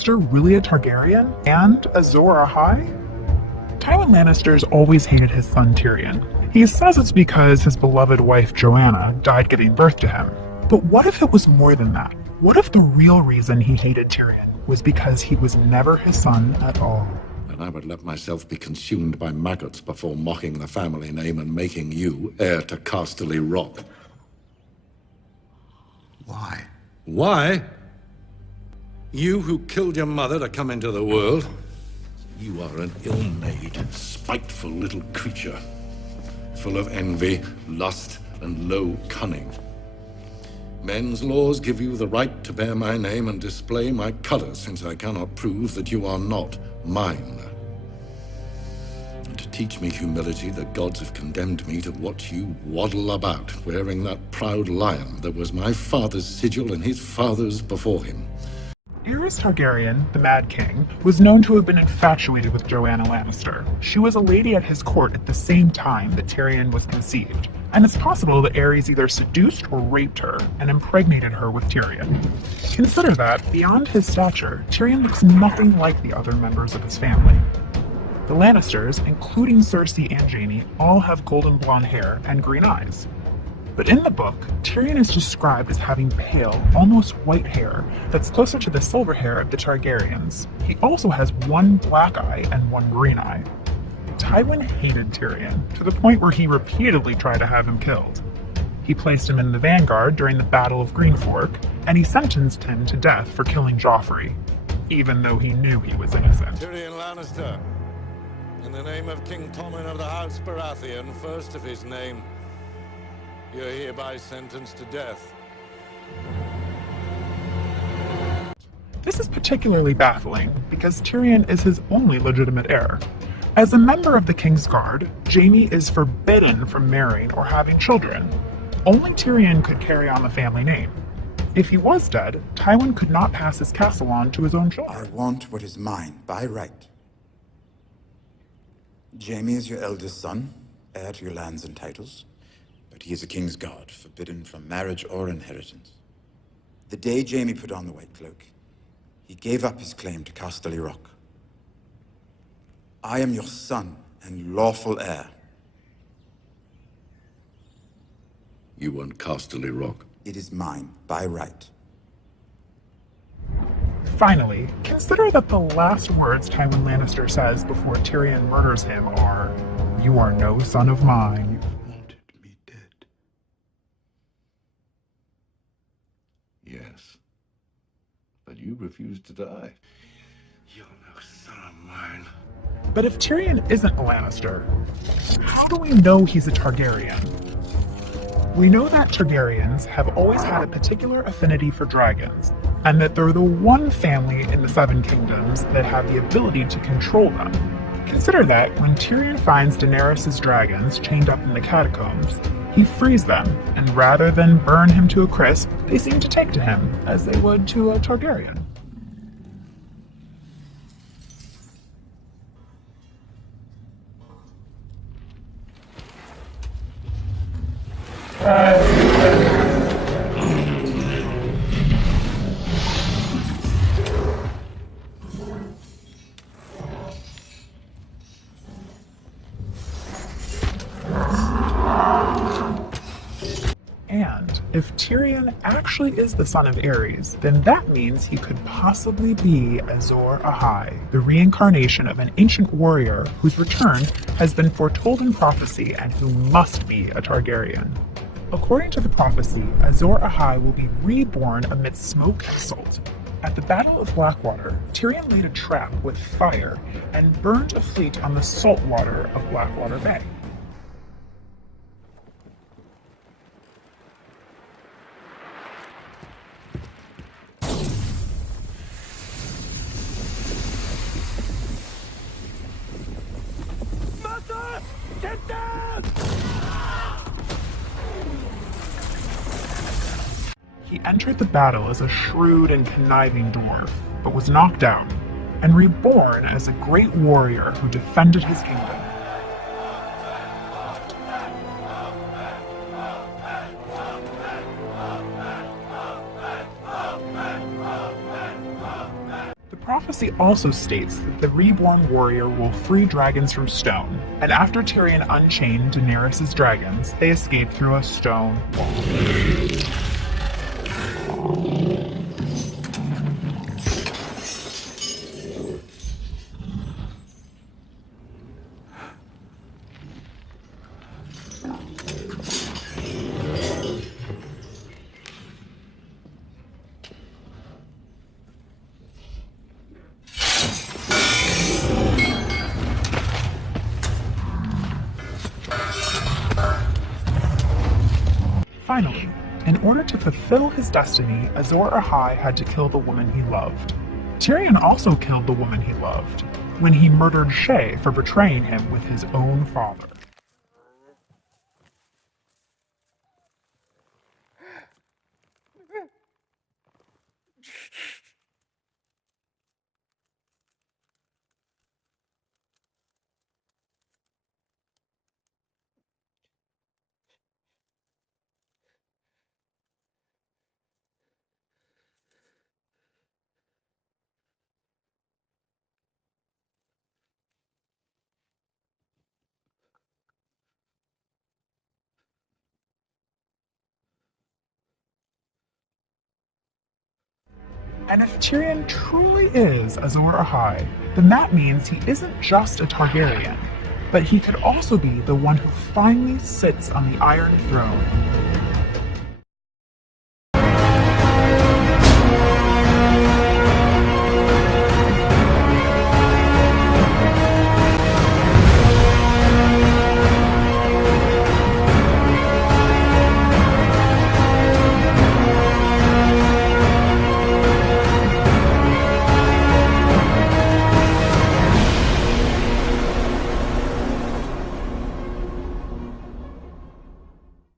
Lannister really a Targaryen? And Azor Ahai? Tywin Lannister's always hated his son Tyrion. He says it's because his beloved wife Joanna died giving birth to him. But what if it was more than that? What if the real reason he hated Tyrion was because he was never his son at all? And I would let myself be consumed by maggots before mocking the family name and making you heir to Casterly Rock. Why? Why? You who killed your mother to come into the world, you are an ill-made, spiteful little creature, full of envy, lust, and low cunning. Men's laws give you the right to bear my name and display my colors, since I cannot prove that you are not mine. And to teach me humility, the gods have condemned me to watch you waddle about, wearing that proud lion that was my father's sigil and his father's before him. Aerys Targaryen, the Mad King, was known to have been infatuated with Joanna Lannister. She was a lady at his court at the same time that Tyrion was conceived, and it's possible that Aerys either seduced or raped her and impregnated her with Tyrion. Consider that, beyond his stature, Tyrion looks nothing like the other members of his family. The Lannisters, including Cersei and Jaime, all have golden blonde hair and green eyes. But in the book, Tyrion is described as having pale, almost white hair that's closer to the silver hair of the Targaryens. He also has one black eye and one green eye. Tywin hated Tyrion, to the point where he repeatedly tried to have him killed. He placed him in the vanguard during the Battle of Green Fork, and he sentenced him to death for killing Joffrey, even though he knew he was innocent. Tyrion Lannister, in the name of King Tommen of the House Baratheon, first of his name, you're hereby sentenced to death. This is particularly baffling because Tyrion is his only legitimate heir. As a member of the King's Guard, Jaime is forbidden from marrying or having children. Only Tyrion could carry on the family name. If he was dead, Tywin could not pass his castle on to his own children. I want what is mine by right. Jaime is your eldest son, heir to your lands and titles. But he is a king's guard, forbidden from marriage or inheritance. The day Jaime put on the White Cloak, he gave up his claim to Casterly Rock. I am your son and lawful heir. You want Casterly Rock? It is mine by right. Finally, consider that the last words Tywin Lannister says before Tyrion murders him are, "You are no son of mine." Yes. But you refused to die. You're no son of mine. But if Tyrion isn't a Lannister, how do we know he's a Targaryen? We know that Targaryens have always had a particular affinity for dragons, and that they're the one family in the Seven Kingdoms that have the ability to control them. Consider that when Tyrion finds Daenerys' dragons chained up in the catacombs, he frees them, and rather than burn him to a crisp, they seem to take to him, as they would to a Targaryen. And if Tyrion actually is the son of Aerys, then that means he could possibly be Azor Ahai, the reincarnation of an ancient warrior whose return has been foretold in prophecy and who must be a Targaryen. According to the prophecy, Azor Ahai will be reborn amidst smoke and salt. At the Battle of Blackwater, Tyrion laid a trap with fire and burned a fleet on the salt water of Blackwater Bay. Get down! He entered the battle as a shrewd and conniving dwarf, but was knocked down, and reborn as a great warrior who defended his kingdom. The prophecy also states that the reborn warrior will free dragons from stone, and after Tyrion unchained Daenerys' dragons, they escape through a stone wall. Finally, in order to fulfill his destiny, Azor Ahai had to kill the woman he loved. Tyrion also killed the woman he loved, when he murdered Shay for betraying him with his own father. And if Tyrion truly is Azor Ahai, then that means he isn't just a Targaryen, but he could also be the one who finally sits on the Iron Throne